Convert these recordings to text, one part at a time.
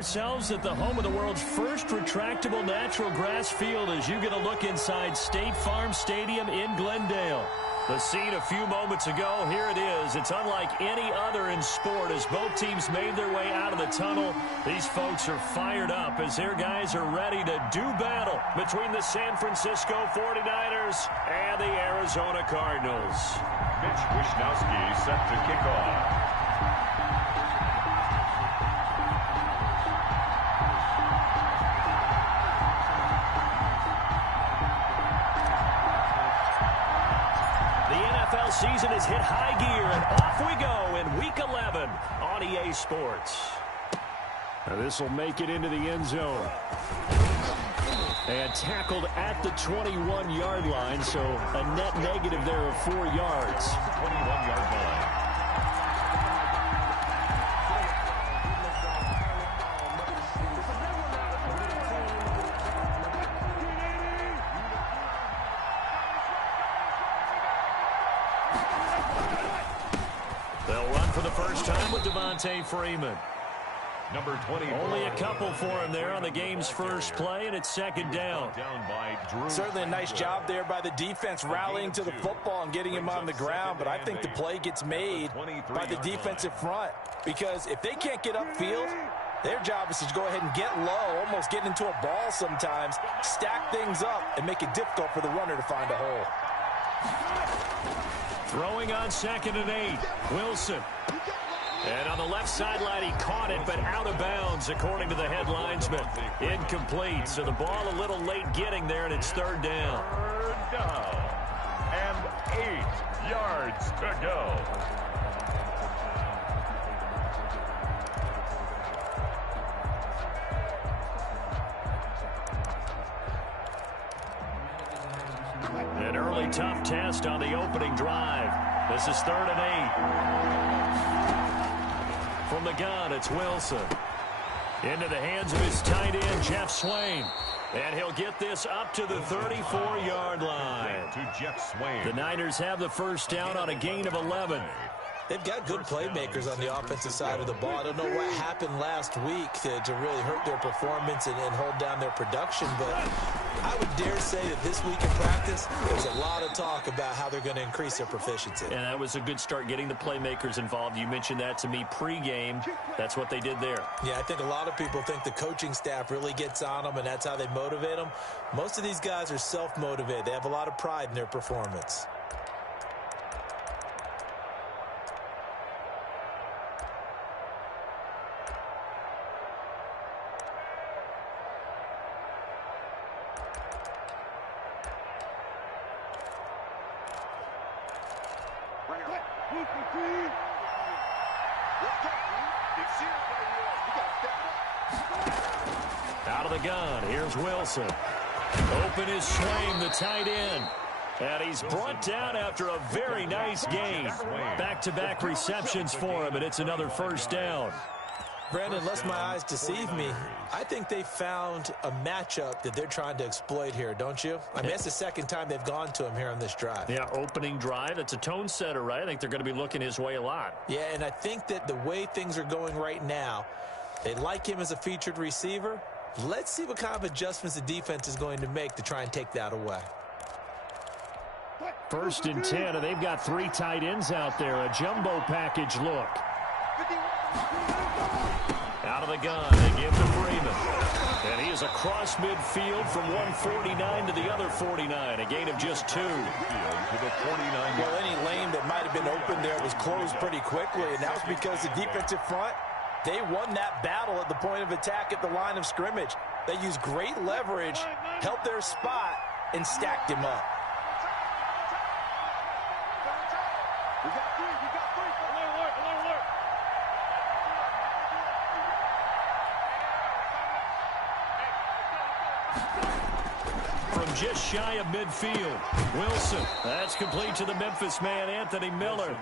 Ourselves at the home of the world's first retractable natural grass field as you get a look inside State Farm Stadium in Glendale. The scene a few moments ago, here it is. It's unlike any other in sport as both teams made their way out of the tunnel. These folks are fired up as their guys are ready to do battle between the San Francisco 49ers and the Arizona Cardinals. Mitch Wishnowsky set to kick off. Season has hit high gear, and off we go in Week 11 on EA Sports. This will make it into the end zone. And tackled at the 21-yard line, so a net negative there of 4 yards. 21-yard line. Devontae Freeman. Number 20. Only a couple for him there on the game's first play, and it's second down. Certainly a nice job there by the defense rallying to the football and getting him on the ground, but I think the play gets made by the defensive front because if they can't get upfield, their job is to go ahead and get low, almost get into a ball sometimes, stack things up, and make it difficult for the runner to find a hole. Throwing on 2nd and 8, Wilson. And on the left sideline, he caught it, but out of bounds, according to the head linesman. Incomplete, so the ball a little late getting there, and it's third down. Third down, and 8 yards to go. An early tough test on the opening drive. This is 3rd and 8. From the gun, it's Wilson. Into the hands of his tight end, Jeff Swain. And he'll get this up to the 34-yard line. To Jeff Swain. The Niners have the first down on a gain of 11. They've got good playmakers on the offensive side of the ball. I don't know what happened last week to really hurt their performance and hold down their production, but I would dare say that this week in practice, there's a lot of talk about how they're going to increase their proficiency. And that was a good start getting the playmakers involved. You mentioned that to me pregame. That's what they did there. Yeah, I think a lot of people think the coaching staff really gets on them, and that's how they motivate them. Most of these guys are self-motivated. They have a lot of pride in their performance. Out of the gun, here's Wilson. Open is Swain, the tight end. And he's brought down after a very nice gain. Back-to-back receptions for him, and it's another first down. Brandon, unless my eyes deceive me, I think they found a matchup that they're trying to exploit here, don't you? I mean, it's the second time they've gone to him here on this drive. Yeah, opening drive. It's a tone setter, right? I think they're going to be looking his way a lot. Yeah, and I think that the way things are going right now, they like him as a featured receiver. Let's see what kind of adjustments the defense is going to make to try and take that away. 1st and 10, and they've got 3 tight ends out there. A jumbo package look. Out of the gun, they give to Freeman. And he is across midfield from 149 to the other 49. A gain of just 2. Well, any lane that might have been open there was closed pretty quickly, and that was because the defensive front, they won that battle at the point of attack at the line of scrimmage. They used great leverage, held their spot, and stacked him up. From just shy of midfield, Wilson. That's complete to the Memphis man, Anthony Miller.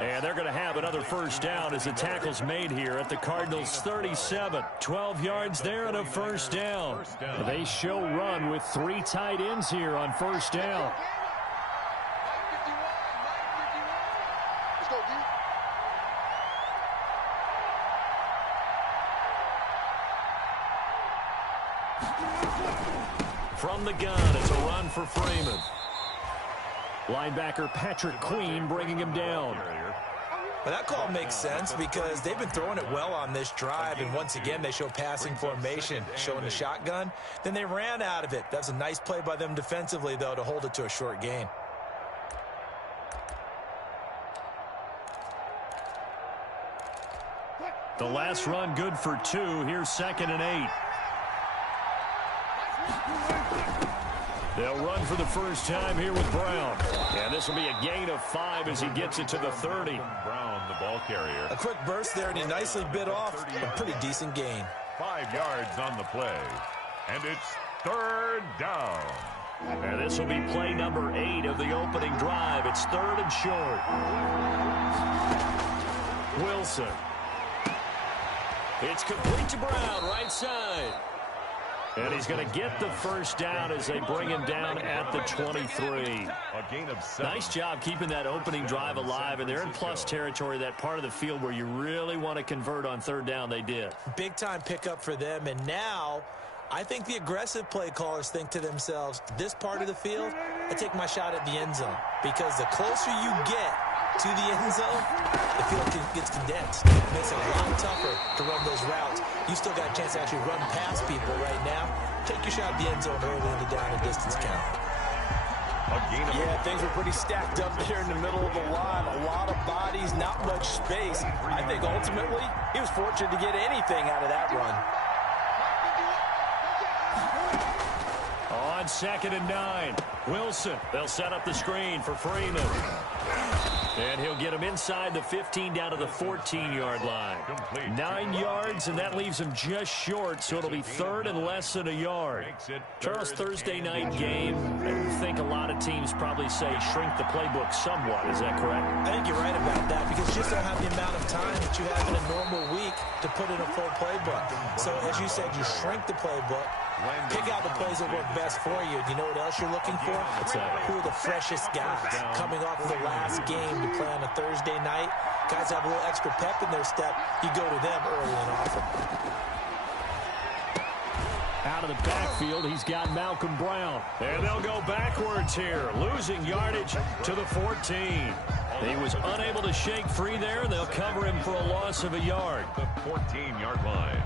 And they're going to have another first down as the tackle's made here at the Cardinals' 37. 12 yards there and a first down. They show run with 3 tight ends here on first down. From the gun, it's a run for Freeman. Linebacker Patrick Queen bringing him down. Well, that call makes sense because they've been throwing it well on this drive, and once again, they show passing formation, showing the shotgun. Then they ran out of it. That's a nice play by them defensively, though, to hold it to a short gain. The last run good for 2. Here's 2nd and 8. They'll run for the first time here with Brown. And this will be a gain of 5 as he gets it to the 30. Brown, the ball carrier. A quick burst there, and he nicely bit off a pretty decent gain. 5 yards on the play. And it's 3rd down. And this will be play number 8 of the opening drive. It's 3rd and short. Wilson. It's complete to Brown, right side. And he's going to get the first down as they bring him down at the 23. A gain of 7. Nice job keeping that opening drive alive, and they're in plus territory, that part of the field where you really want to convert on 3rd down. They did. Big-time pickup for them, and now I think the aggressive play callers think to themselves, this part of the field, I take my shot at the end zone, because the closer you get to the end zone, the field gets condensed. It makes it a lot tougher to run those routes. You still got a chance to actually run past people right now. Take your shot at the end zone early in the down and distance count. Yeah, things were pretty stacked up there in the middle of the line. A lot of bodies, not much space. I think ultimately he was fortunate to get anything out of that run. On 2nd and 9, Wilson. They'll set up the screen for Freeman. And he'll get him inside the 15 down to the 14-yard line. 9 yards, and that leaves him just short, so it'll be 3rd and less than a yard. Charles, Thursday night game, I think a lot of teams probably say shrink the playbook somewhat. Is that correct? I think you're right about that because you just don't have the amount of time that you have in a normal week to put in a full playbook. So, as you said, you shrink the playbook. Pick out the plays that work best for you. You know what else you're looking for? Who are the freshest guys coming off of the last game to play on a Thursday night? Guys have a little extra pep in their step. You go to them early and often. Out of the backfield, he's got Malcolm Brown. And they'll go backwards here, losing yardage to the 14. He was unable to shake free there, and they'll cover him for a loss of a yard. The 14-yard line.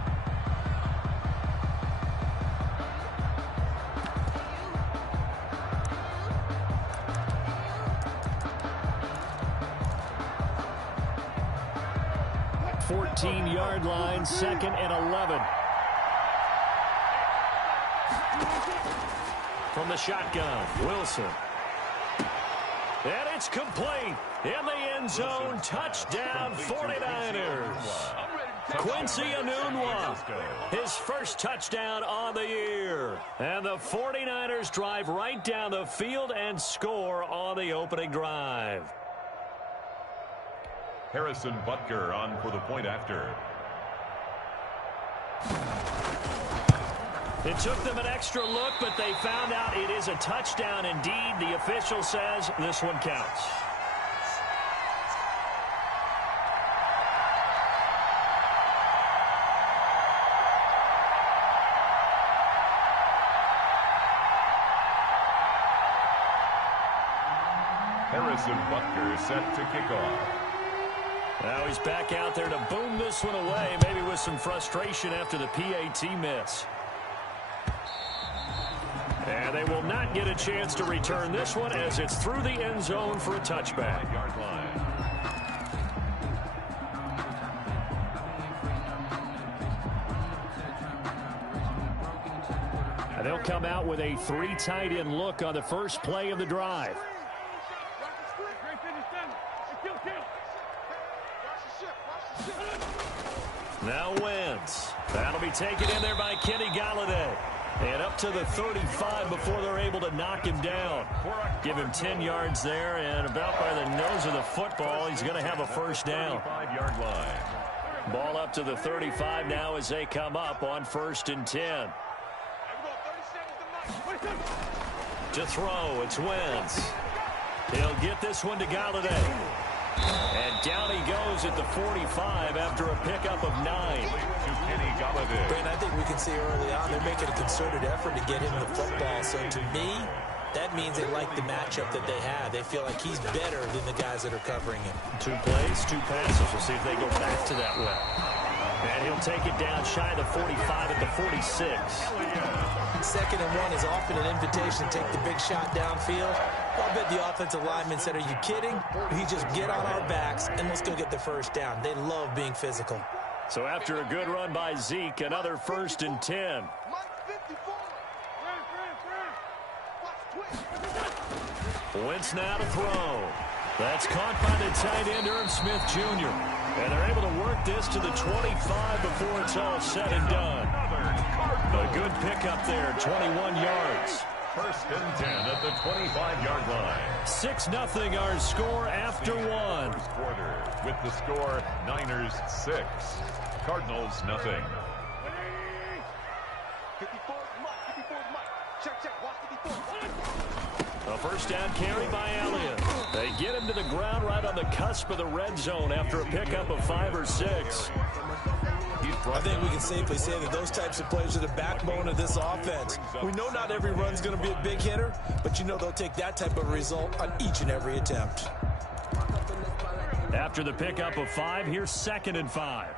Yard line, 2nd and 11. From the shotgun, Wilson. And it's complete. In the end zone, touchdown 49ers. Quincy Enunwa, his first touchdown on the year. And the 49ers drive right down the field and score on the opening drive. Harrison Butker on for the point after. It took them an extra look, but they found out it is a touchdown indeed. The official says this one counts. Harrison Butker set to kick off. Now he's back out there to boom this one away, maybe with some frustration after the PAT miss. And they will not get a chance to return this one as it's through the end zone for a touchback. Yard line. And they'll come out with a 3 tight end look on the first play of the drive. Now Wentz. That'll be taken in there by Kenny Golladay. And up to the 35 before they're able to knock him down. Give him 10 yards there, and about by the nose of the football, he's going to have a first down. 35-yard line. Ball up to the 35 now as they come up on 1st and 10. To throw, it's Wentz. He'll get this one to Golladay. And down he goes at the 45 after a pickup of 9. To Kenny Galladay. Brandon, I think we can see early on they're making a concerted effort to get him the football. So to me, that means they like the matchup that they have. They feel like he's better than the guys that are covering him. 2 plays, 2 passes. We'll see if they go back to that well. And he'll take it down shy of the 45 at the 46. 2nd and 1 is often an invitation to take the big shot downfield. I'll bet the offensive lineman said, are you kidding? He just get on our backs and let's go get the first down. They love being physical. So after a good run by Zeke, another 1st and 10. Wentz now to throw. That's caught by the tight end, Irv Smith Jr. And they're able to work this to the 25 before it's all said and done. A good pickup there, 21 yards. 1st and 10 at the 25-yard line. 6-0 our score after 1. Quarter with the score Niners 6, Cardinals nothing. A 1st down carry by Elliott. They get him to the ground right on the cusp of the red zone after a pickup of 5 or 6. I think we can safely say that those types of plays are the backbone of this offense. We know not every run's going to be a big hitter, but you know they'll take that type of result on each and every attempt. After the pickup of 5, here's 2nd and 5.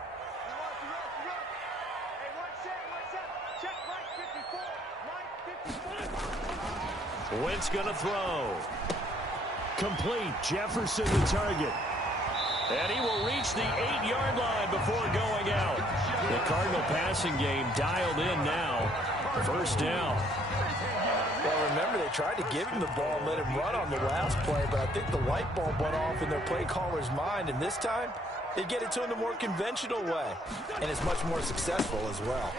Wentz gonna throw. Complete. Jefferson the target. And he will reach the 8-yard line before going out. The Cardinal passing game dialed in now. 1st down. Well, remember, they tried to give him the ball and let him run on the last play, but I think the light bulb went off in their play caller's mind, and this time they get it to him the more conventional way, and it's much more successful as well.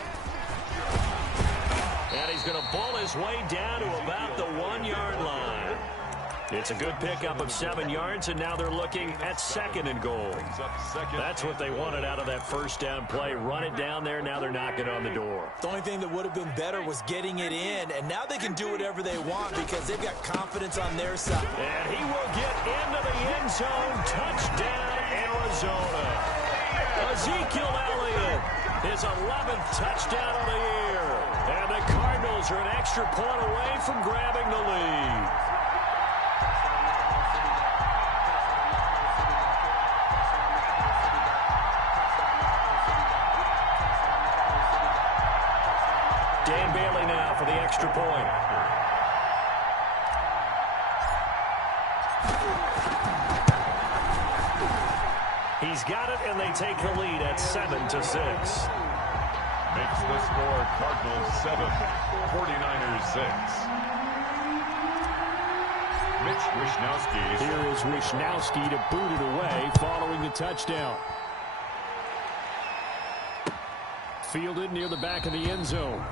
And he's going to bull his way down to about the 1-yard line. It's a good pickup of 7 yards, and now they're looking at 2nd and goal. That's what they wanted out of that 1st down play. Run it down there. Now they're knocking on the door. The only thing that would have been better was getting it in, and now they can do whatever they want because they've got confidence on their side. And he will get into the end zone. Touchdown, Arizona. Ezekiel Elliott, his 11th touchdown of the year. And the Cardinals are an extra point away from grabbing the lead. Dan Bailey now for the extra point. He's got it, and they take the lead at 7-6. Makes the score Cardinals 7, 49ers 6. Mitch Wishnowsky. Here is Wishnowsky to boot it away following the touchdown. Fielded near the back of the end zone.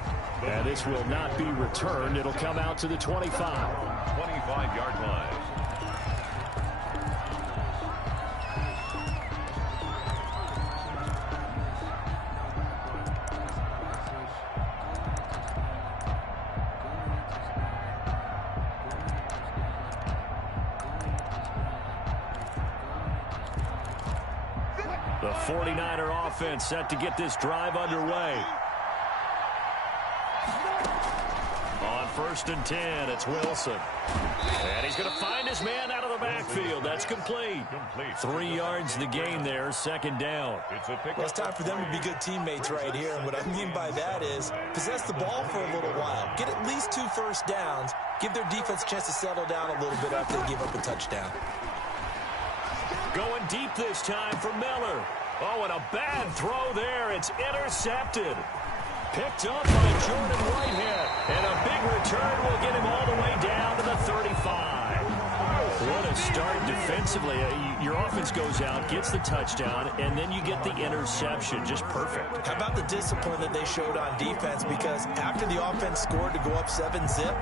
And this will not be returned. It'll come out to the 25. 25-yard line. The 49er offense set to get this drive underway. On 1st and 10, it's Wilson. And he's going to find his man out of the backfield. That's complete. 3 yards the gain there, 2nd down. Well, it's time for them to be good teammates right here. And what I mean by that is possess the ball for a little while. Get at least 2 first downs. Give their defense a chance to settle down a little bit after they give up a touchdown. Going deep this time for Miller. Oh, and a bad throw there. It's intercepted. Picked up by Jordan Whitehead. And a big return will get him all the way down to the 35. What a start defensively. Your offense goes out, gets the touchdown, and then you get the interception. Just perfect. How about the discipline that they showed on defense? Because after the offense scored to go up 7-zip,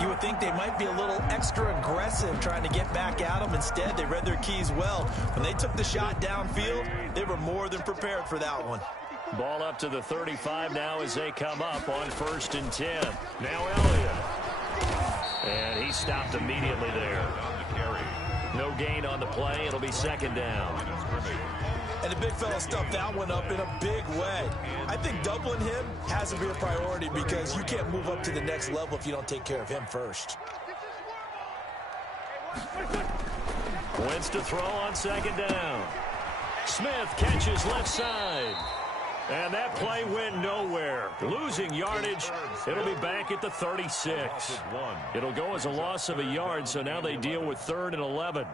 you would think they might be a little extra aggressive trying to get back at them. Instead, they read their keys well. When they took the shot downfield, they were more than prepared for that one. Ball up to the 35 now as they come up on 1st and 10. Now Elliott. And he stopped immediately there. No gain on the play. It'll be 2nd down. And the big fella stuffed that one up in a big way. I think doubling him has to be a priority because you can't move up to the next level if you don't take care of him first. Wentz to throw on second down. Smith catches left side. And that play went nowhere. Losing yardage. It'll be back at the 36. It'll go as a loss of a yard, so now they deal with 3rd and 11.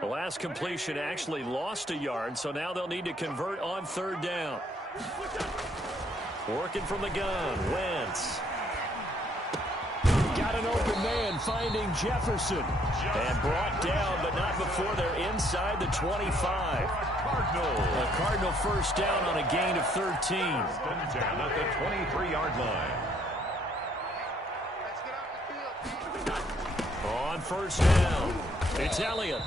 The last completion actually lost a yard, so now they'll need to convert on 3rd down. Working from the gun, Wentz. Got an open man, finding Jefferson. And brought down, but not before they're inside the 25. A Cardinal first down on a gain of 13. Down at the 23-yard line. On first down, it's Elliott.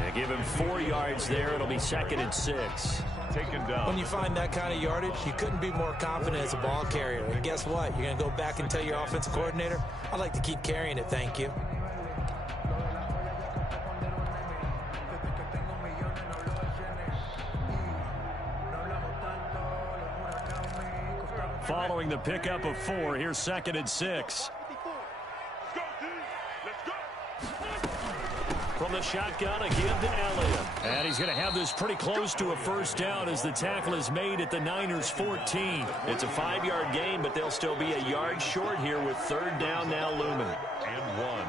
They give him 4 yards there. It'll be 2nd and 6. Taken down. When you find that kind of yardage, you couldn't be more confident as a ball carrier. And guess what? You're going to go back and tell your offensive coordinator, I'd like to keep carrying it, thank you. Following the pickup of 4, here's 2nd and 6. From the shotgun, a give to Elliott. And he's going to have this pretty close to a first down as the tackle is made at the Niners' 14. It's a 5-yard gain, but they'll still be a yard short here with 3rd down now looming. And 1.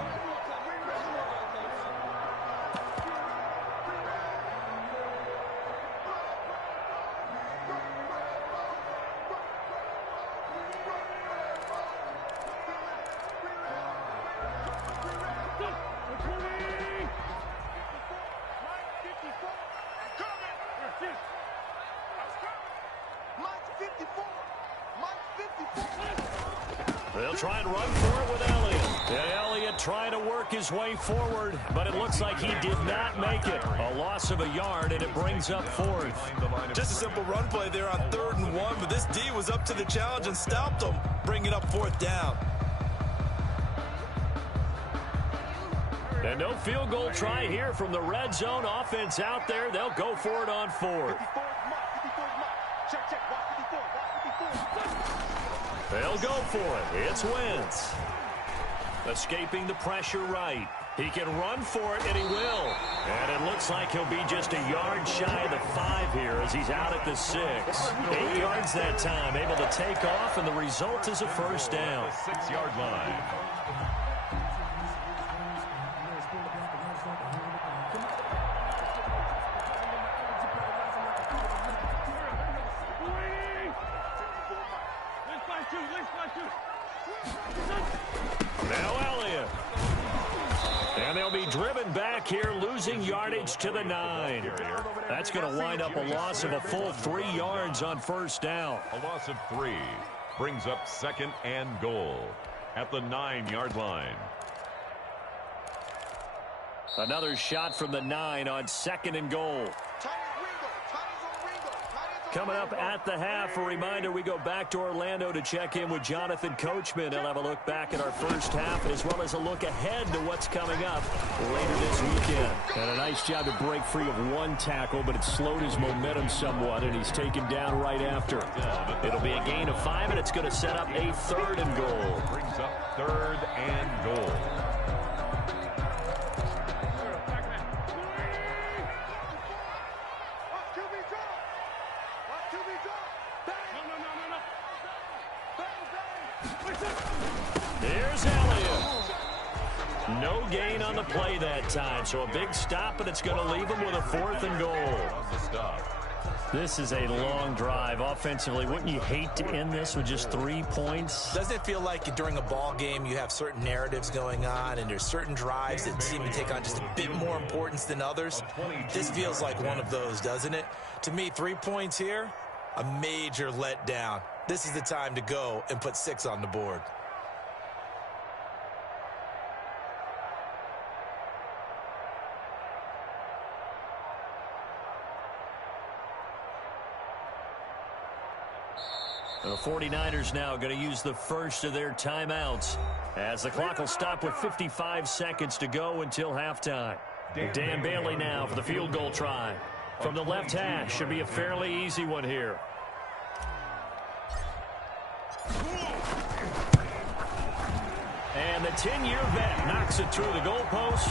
They'll try and run for it with Elliott. And Elliott trying to work his way forward, but it looks like he did not make it. A loss of a yard, and it brings up 4th. Just a simple run play there on 3rd and 1, but this D was up to the challenge and stopped them, bringing up 4th down. And no field goal try here from the red zone offense out there. They'll go for it on 4th. They'll go for it. It's Wentz. Escaping the pressure right. He can run for it, and he will. And it looks like he'll be just a yard shy of the 5 here as he's out at the 6. 8 yards that time, able to take off, and the result is a first down. 6-yard line. Now Elliott. And they'll be driven back here, losing yardage to the 9. That's going to wind up a loss of a full 3 yards on first down. A loss of 3 brings up 2nd and goal at the 9-yard line. Another shot from the 9 on 2nd and goal. Coming up at the half, a reminder, we go back to Orlando to check in with Jonathan Coachman. He'll have a look back at our first half as well as a look ahead to what's coming up later this weekend. And a nice job to break free of 1 tackle, but it slowed his momentum somewhat, and he's taken down right after. It'll be a gain of 5, and it's going to set up a 3rd and goal. Brings up 3rd and goal. Here's Elliott. No gain on the play that time, so a big stop, and it's going to leave him with a 4th and goal. This is a long drive offensively. Wouldn't you hate to end this with just 3 points? Doesn't it feel like during a ball game you have certain narratives going on and there's certain drives that seem to take on just a bit more importance than others? This feels like one of those, doesn't it? To me, 3 points here, a major letdown. This is the time to go and put 6 on the board. The 49ers now going to use the first of their timeouts as the clock will stop with 55 seconds to go until halftime. Dan Bailey now for the field goal try. From the left hash, should be a fairly easy one here. And the 10-year vet knocks it through the goalpost.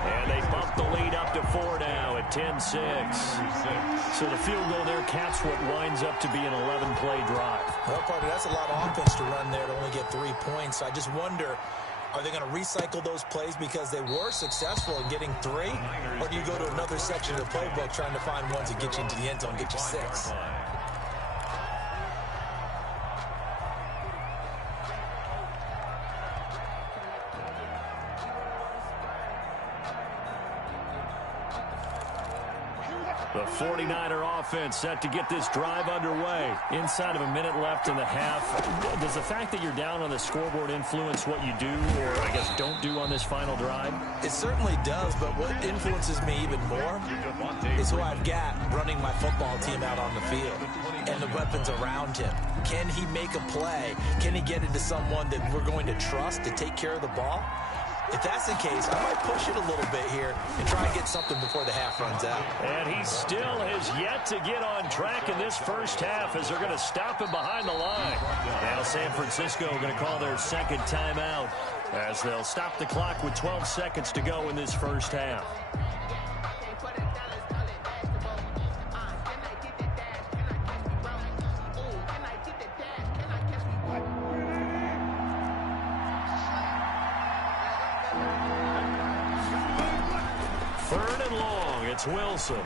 And they bump the lead up to 4 now at 10-6. So the field goal there caps what winds up to be an 11-play drive. Well, partner, that's a lot of offense to run there to only get 3 points. So I just wonder, are they going to recycle those plays because they were successful in getting 3? Or do you go to another section of the playbook trying to find ones that get you into the end zone, get you 6? The 49er offense set to get this drive underway. Inside of a minute left in the half. Does the fact that you're down on the scoreboard influence what you do, or I guess don't do on this final drive? It certainly does, but what influences me even more is who I've got running my football team out on the field and the weapons around him. Can he make a play? Can he get into someone that we're going to trust to take care of the ball? If that's the case, I might push it a little bit here and try and get something before the half runs out. And he still has yet to get on track in this first half as they're going to stop him behind the line. Now San Francisco going to call their second timeout as they'll stop the clock with 12 seconds to go in this first half. Third and long, it's Wilson.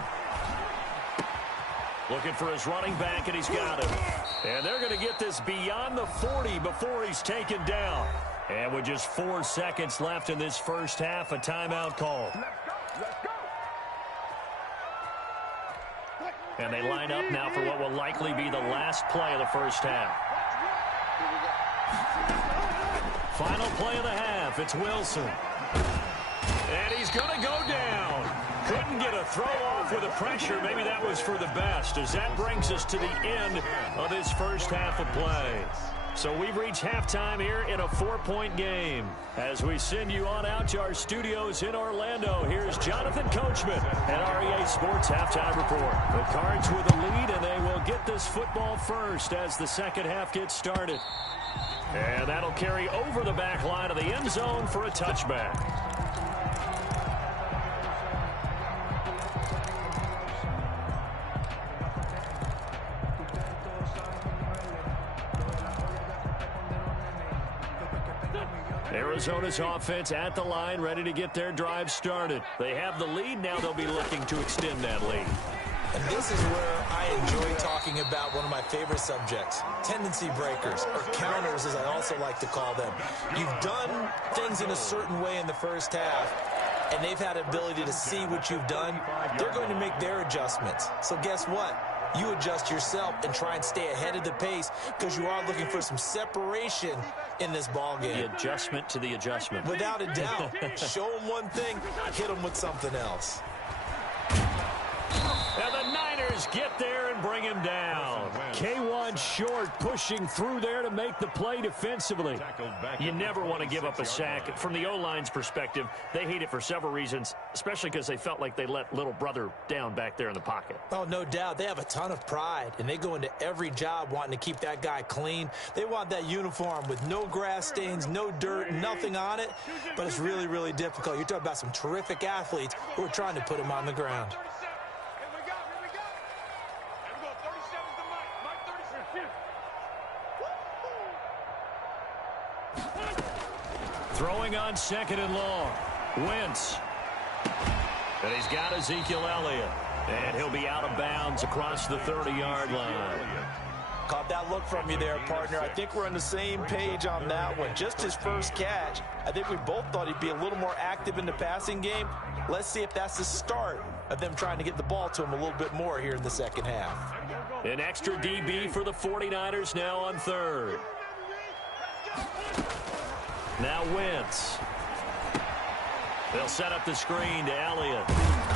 Looking for his running back, and he's got him. And they're going to get this beyond the 40 before he's taken down. And with just 4 seconds left in this first half, a timeout call. And they line up now for what will likely be the last play of the first half. Final play of the half, it's Wilson. And he's going to go down. Couldn't get a throw off with the pressure. Maybe that was for the best, as that brings us to the end of this first half of play. So we've reached halftime here in a 4-point game. As we send you on out to our studios in Orlando, here's Jonathan Coachman at REA Sports Halftime Report. The Cards with the lead, and they will get this football first as the second half gets started. And that'll carry over the back line of the end zone for a touchback. Arizona's offense at the line, ready to get their drive started. They have the lead. Now they'll be looking to extend that lead. And this is where I enjoy talking about one of my favorite subjects, tendency breakers, or counters as I also like to call them. You've done things in a certain way in the first half, and they've had ability to see what you've done. They're going to make their adjustments. So guess what? You adjust yourself and try and stay ahead of the pace because you are looking for some separation in this ball game. The adjustment to the adjustment. Without a doubt. Show them one thing, hit them with something else. And the Niners get there and bring him down. K1 Short pushing through there to make the play defensively. You never want to give up a sack. From the O-line's perspective, they hate it for several reasons, especially because they felt like they let little brother down back there in the pocket. Oh, no doubt. They have a ton of pride, and they go into every job wanting to keep that guy clean. They want that uniform with no grass stains, no dirt, nothing on it, but it's really, really difficult. You're talking about some terrific athletes who are trying to put him on the ground. Throwing on second and long. Wentz. And he's got Ezekiel Elliott. And he'll be out of bounds across the 30-yard line. Caught that look from you there, partner. I think we're on the same page on that one. Just his first catch. I think we both thought he'd be a little more active in the passing game. Let's see if that's the start of them trying to get the ball to him a little bit more here in the second half. An extra DB for the 49ers now on third. Now Wentz. They'll set up the screen to Elliott.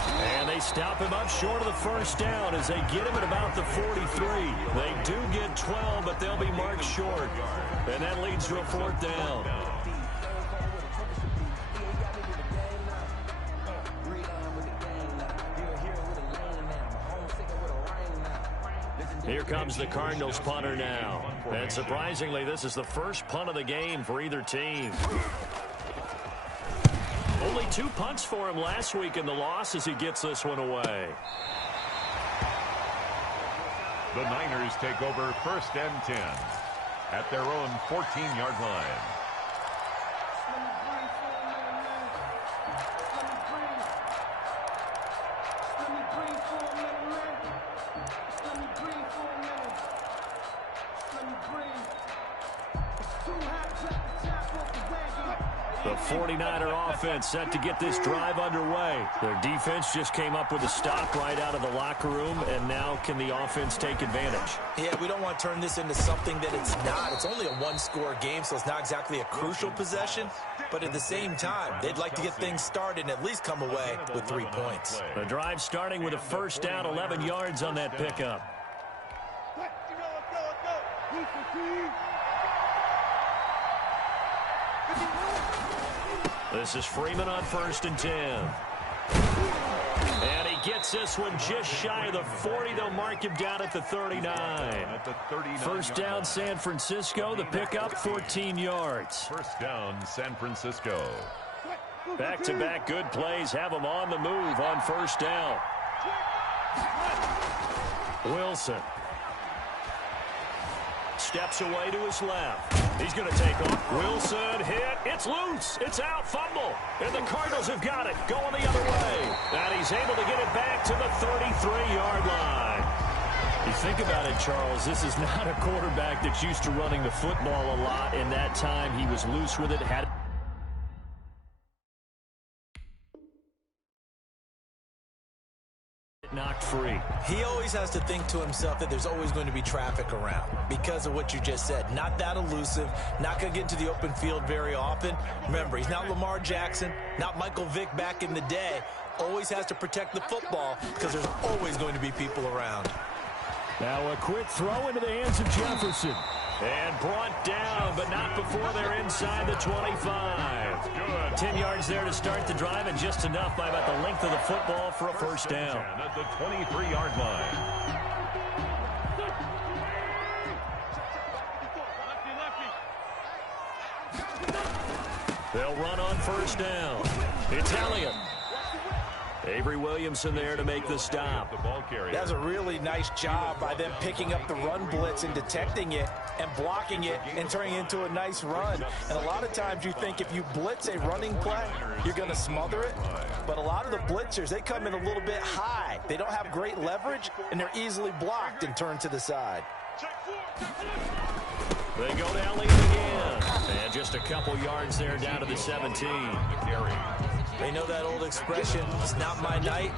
And they stop him up short of the first down as they get him at about the 43. They do get 12, but they'll be marked short. And that leads to a 4th down. Here comes the Cardinals punter now. And surprisingly, this is the first punt of the game for either team. Only 2 punts for him last week in the loss as he gets this one away. The Niners take over 1st and 10 at their own 14-yard line. The 49er offense set to get this drive underway. Their defense just came up with a stop right out of the locker room, and now can the offense take advantage? Yeah, we don't want to turn this into something that it's not. It's only a 1-score game, so it's not exactly a crucial possession. But at the same time, they'd like to get things started and at least come away with 3 points. The drive starting with a 1st down, 11 yards on that pickup. This is Freeman on 1st and 10. And he gets this one just shy of the 40. They'll mark him down at the 39. 1st down, San Francisco. The pickup, 14 yards. 1st down, San Francisco. Back-to-back good plays have them on the move on 1st down. Wilson steps away to his left. He's going to take off. Wilson hit. It's loose. It's out. Fumble. And the Cardinals have got it. Going the other way. And he's able to get it back to the 33-yard line. You think about it, Charles, this is not a quarterback that's used to running the football a lot. In that time, he was loose with it, had it knocked free. He always has to think to himself that there's always going to be traffic around because of what you just said. Not that elusive, not going to get into the open field very often. Remember, he's not Lamar Jackson, not Michael Vick back in the day. Always has to protect the football because there's always going to be people around. Now a quick throw into the hands of Jefferson. And brought down, but not before they're inside the 25. Good. 10 yards there to start the drive, and just enough by about the length of the football for a 1st down. At the 23-yard line. They'll run on 1st down. It's Elliott. Avery Williamson there to make the stop. That's a really nice job by them picking up the run blitz and detecting it and blocking it and turning it into a nice run. And a lot of times you think if you blitz a running play, you're going to smother it. But a lot of the blitzers, they come in a little bit high. They don't have great leverage, and they're easily blocked and turned to the side. They go to Elliott again. And just a couple yards there down to the 17. They know that old expression, it's not my night.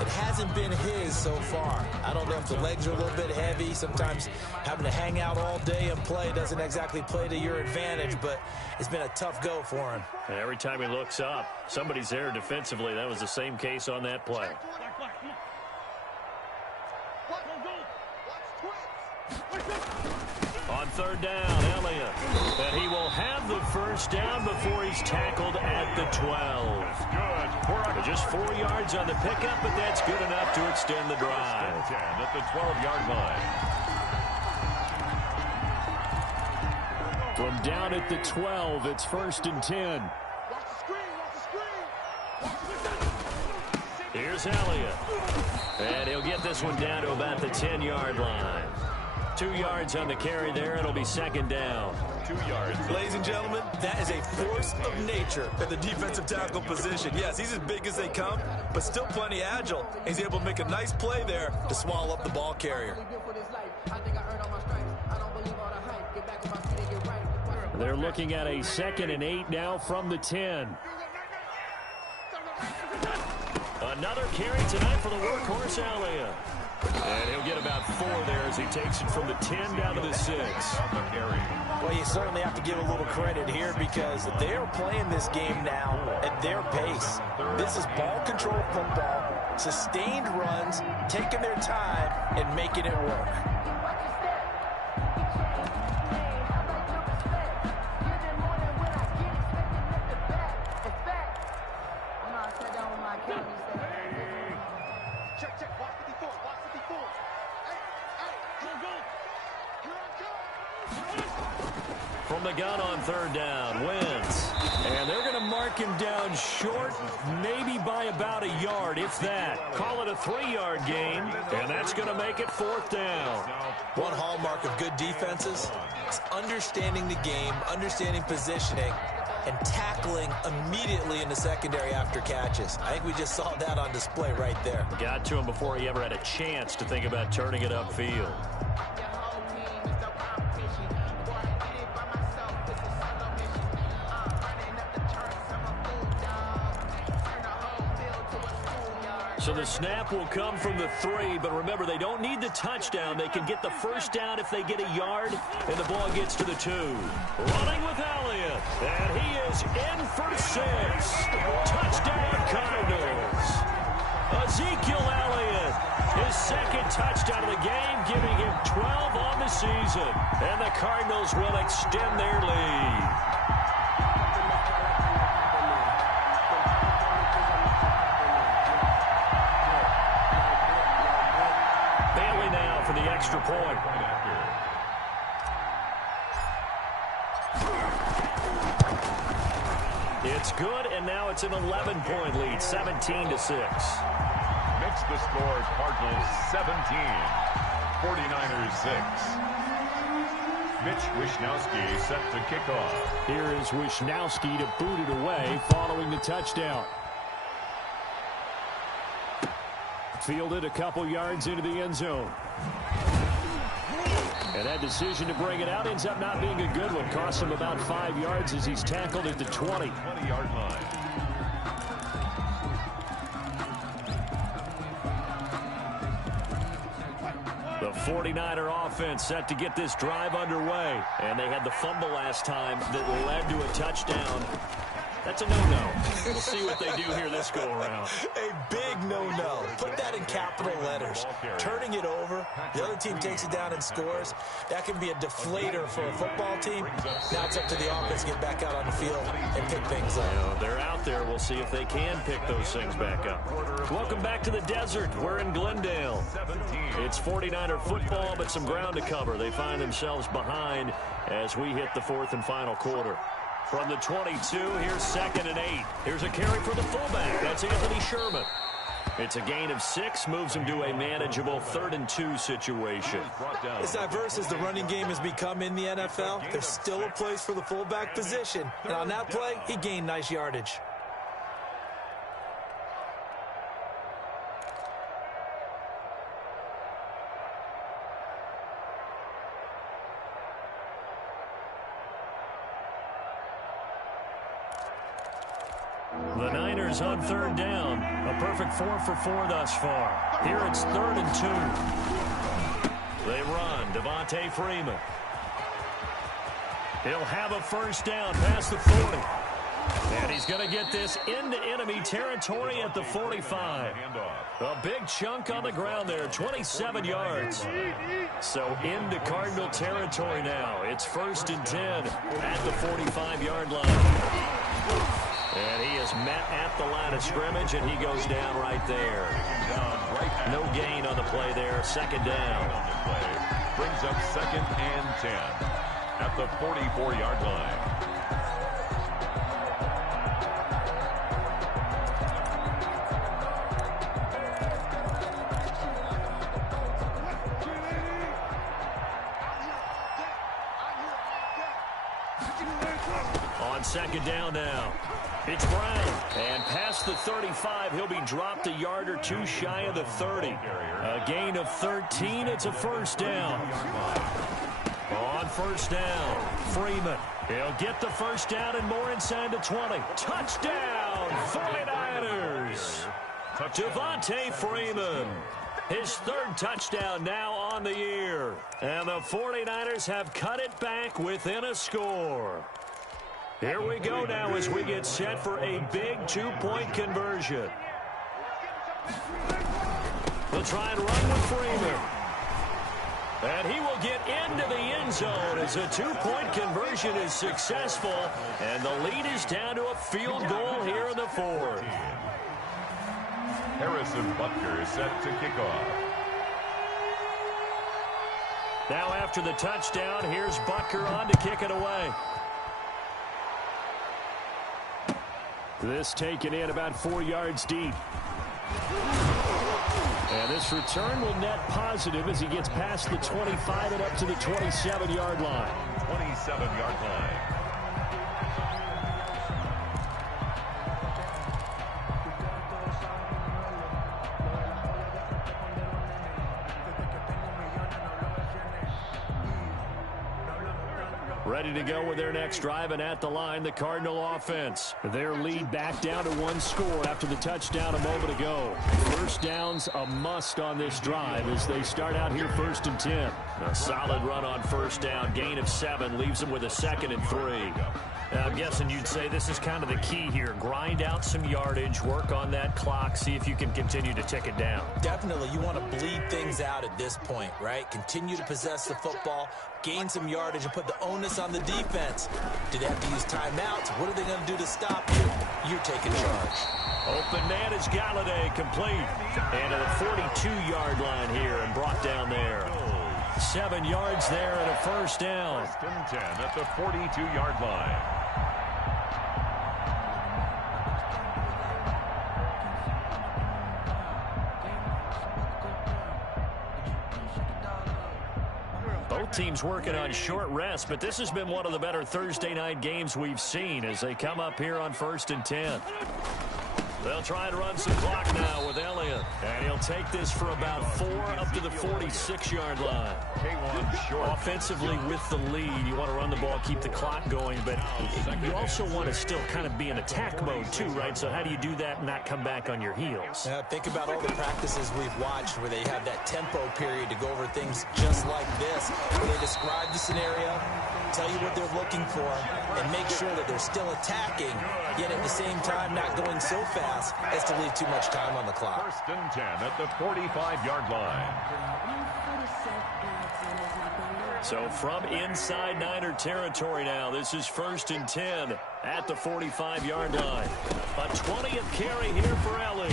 It hasn't been his so far. I don't know if the legs are a little bit heavy. Sometimes having to hang out all day and play doesn't exactly play to your advantage, but it's been a tough go for him. And every time he looks up, somebody's there defensively. That was the same case on that play. On 3rd down, Elliott. And he will have the 1st down before he's tackled at the 12. Just 4 yards on the pickup, but that's good enough to extend the drive. At the 12-yard line. From down at the 12, it's 1st and 10. Here's Elliott. And he'll get this one down to about the 10-yard line. 2 yards on the carry there. It'll be 2nd down. 2 yards. Ladies and gentlemen, that is a force of nature at the defensive tackle position. Yes, he's as big as they come, but still plenty agile. He's able to make a nice play there to swallow up the ball carrier. They're looking at a 2nd and 8 now from the 10. Another carry tonight for the workhorse, Elliott. And he'll get about 4 there as he takes it from the 10 down to the 6. Well, you certainly have to give a little credit here because they're playing this game now at their pace. This is ball control football. Sustained runs, taking their time, and making it work. From the gun on third down, Wentz. And they're going to mark him down short, maybe by about a yard, if that. Call it a 3-yard gain, and that's going to make it fourth down. One hallmark of good defenses is understanding the game, understanding positioning, and tackling immediately in the secondary after catches. I think we just saw that on display right there. Got to him before he ever had a chance to think about turning it upfield. So the snap will come from the 3, but remember, they don't need the touchdown. They can get the first down if they get a yard, and the ball gets to the 2. Running with Elliott, and he is in for 6. Touchdown, Cardinals. Ezekiel Elliott, his second touchdown of the game, giving him 12 on the season, and the Cardinals will extend their lead. For the extra point. It's good, and now it's an 11-point lead, 17-6. Makes the score Cardinals 17, 49ers 6. Mitch Wishnowsky set to kick off. Here is Wishnowsky to boot it away following the touchdown. Fielded a couple yards into the end zone. And that decision to bring it out ends up not being a good one. Costs him about 5 yards as he's tackled at the 20. 20-yard line. The 49er offense set to get this drive underway. And they had the fumble last time that led to a touchdown. That's a no-no. We'll see what they do here this go-around. A big no-no. Put that in capital letters. Turning it over, the other team takes it down and scores. That can be a deflator for a football team. Now it's up to the offense to get back out on the field and pick things up. You know, they're out there. We'll see if they can pick those things back up. Welcome back to the desert. We're in Glendale. It's 49er football, but some ground to cover. They find themselves behind as we hit the fourth and final quarter. From the 22, here's 2nd and 8. Here's a carry for the fullback. That's Anthony Sherman. It's a gain of 6, moves him to a manageable 3rd and 2 situation. As diverse as the running game has become in the NFL, there's still a place for the fullback position. And on that play, he gained nice yardage. The Niners on 3rd down. A perfect 4 for 4 thus far. Here it's 3rd and 2. They run. Devontae Freeman. He'll have a first down past the 40. And he's going to get this into enemy territory at the 45. A big chunk on the ground there, 27 yards. So into Cardinal territory now. It's 1st and 10 at the 45-yard line. And he is met at the line of scrimmage, and he goes down right there. No gain on the play there. 2nd down. Brings up 2nd and 10 at the 44-yard line. On 2nd down now. It's Brown. And past the 35, he'll be dropped a yard or 2 shy of the 30. A gain of 13. It's a first down. On 1st down, Freeman. He'll get the first down and more inside the 20. Touchdown, 49ers. Devontae Freeman. His 3rd touchdown now on the year. And the 49ers have cut it back within a score. Here we go now as we get set for a big 2-point conversion. They'll try and run with Freeman. And he will get into the end zone as a two-point conversion is successful. And the lead is down to a field goal here in the fourth. Harrison Butker is set to kick off. Now after the touchdown, here's Butker on to kick it away. This taken in about 4 yards deep. And this return will net positive as he gets past the 25 and up to the 27-yard line. 27-yard line. Ready to go with their next drive, and at the line, the Cardinal offense. Their lead back down to 1 score after the touchdown a moment ago. First down's a must on this drive as they start out here 1st and 10. A solid run on first down. Gain of 7 leaves them with a 2nd and 3. I'm guessing you'd say this is kind of the key here. Grind out some yardage, work on that clock, see if you can continue to tick it down. Definitely, you want to bleed things out at this point, right? Continue to possess the football, gain some yardage, and put the onus on the defense. Do they have to use timeouts? What are they going to do to stop you? You're taking charge. Open man is Galladay, complete. And to the 42-yard line here and brought down there. 7 yards there and a first down. 1st and 10 at the 42-yard line. Both teams working on short rest, but this has been one of the better Thursday night games we've seen as they come up here on 1st and 10. They'll try and run some clock now with Elliott. And he'll take this for about 4 up to the 46-yard line. K1 short. Offensively with the lead, you want to run the ball, keep the clock going, but you also want to still kind of be in attack mode too, right? So how do you do that and not come back on your heels? Think about all the practices we've watched where they have that tempo period to go over things just like this, where they describe the scenario, tell you what they're looking for, and make sure that they're still attacking, yet at the same time not going so fast as to leave too much time on the clock. 1st and 10 at the 45-yard line. So from inside Niner territory now, this is 1st and 10 at the 45-yard line. A 20th carry here for Elliott.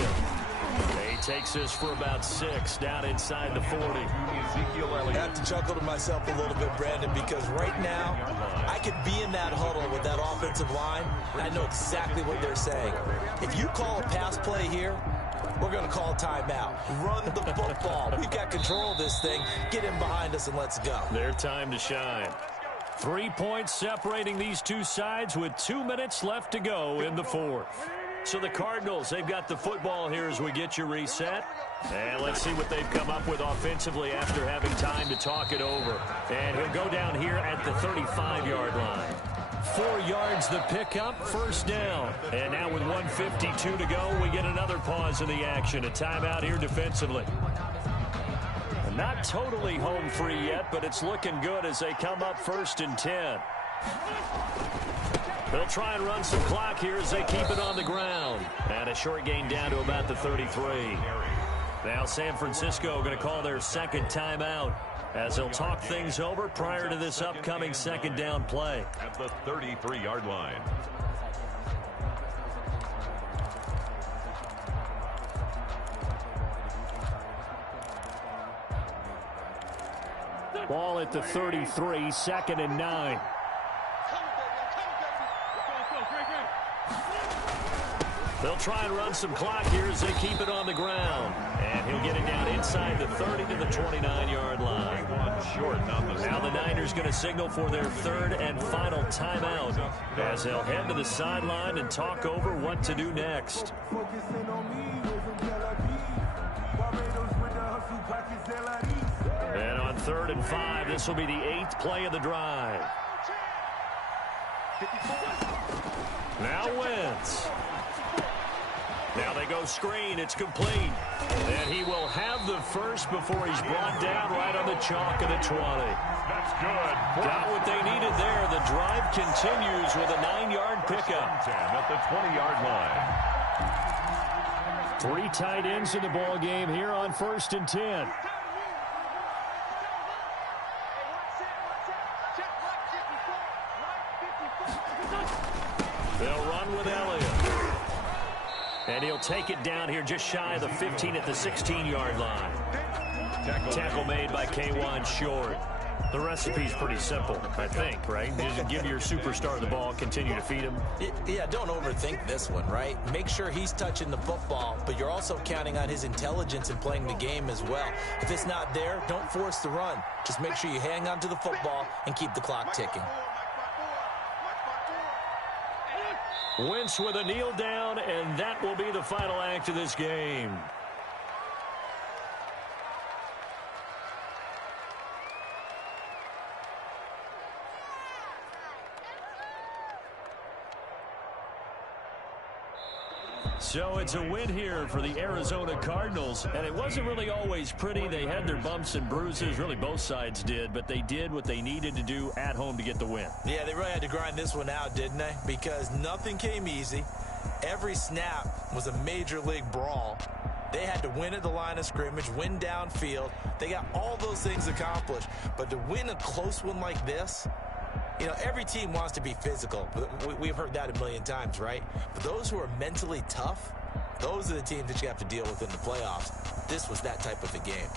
He takes this for about 6 down inside the 40. I have to chuckle to myself a little bit, Brandon, because right now I could be in that huddle with that offensive line, and I know exactly what they're saying. If you call a pass play here, we're going to call a timeout. Run the football. We've got control of this thing. Get in behind us and let's go. Their time to shine. 3 points separating these two sides with 2 minutes left to go in the fourth. So the Cardinals, they've got the football here as we get you reset. And let's see what they've come up with offensively after having time to talk it over. And he'll go down here at the 35-yard line. 4 yards the pickup, first down. And now with 1:52 to go, we get another pause in the action. A timeout here defensively. Not totally home free yet, but it's looking good as they come up 1st and 10. They'll try and run some clock here as they keep it on the ground. And a short gain down to about the 33. Now San Francisco going to call their second timeout as they'll talk things over prior to this upcoming second down play. At the 33-yard line. Ball at the 33, 2nd and 9. They'll try and run some clock here as they keep it on the ground. And he'll get it down inside the 30 to the 29-yard line. Now the Niners going to signal for their third and final timeout as they'll head to the sideline and talk over what to do next. And on 3rd and 5, this will be the 8th play of the drive. Now Wentz. Now they go screen. It's complete. And he will have the first before he's brought down right on the chalk of the 20. That's good. Got what they needed there. The drive continues with a 9-yard pickup. 10 at the 20-yard line. Three tight ends in the ball game here on 1st and 10. They'll run with Elliott. And he'll take it down here just shy of the 15 at the 16-yard line. Tackle made by Kawann Short. The recipe's pretty simple, I think, right? Just give your superstar the ball, continue to feed him. Yeah, don't overthink this one, right? Make sure he's touching the football, but you're also counting on his intelligence in playing the game as well. If it's not there, don't force the run. Just make sure you hang on to the football and keep the clock ticking. Wentz with a kneel down, and that will be the final act of this game. So it's a win here for the Arizona Cardinals, and it wasn't really always pretty. They had their bumps and bruises, really both sides did, but they did what they needed to do at home to get the win. Yeah, they really had to grind this one out, didn't they? Because nothing came easy. Every snap was a major league brawl. They had to win at the line of scrimmage, win downfield. They got all those things accomplished, but to win a close one like this, you know, every team wants to be physical. We've heard that a million times, right? But those who are mentally tough, those are the teams that you have to deal with in the playoffs. This was that type of a game.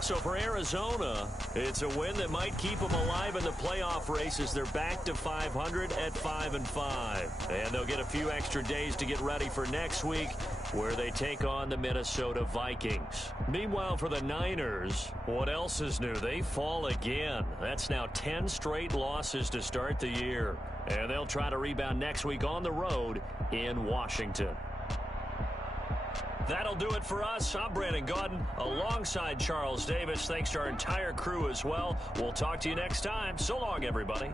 So for Arizona, it's a win that might keep them alive in the playoff races. They're back to 500 at 5-5. And they'll get a few extra days to get ready for next week, where they take on the Minnesota Vikings. Meanwhile, for the Niners, what else is new? They fall again. That's now 10 straight losses to start the year. And they'll try to rebound next week on the road in Washington. That'll do it for us. I'm Brandon Gaudin alongside Charles Davis. Thanks to our entire crew as well. We'll talk to you next time. So long, everybody.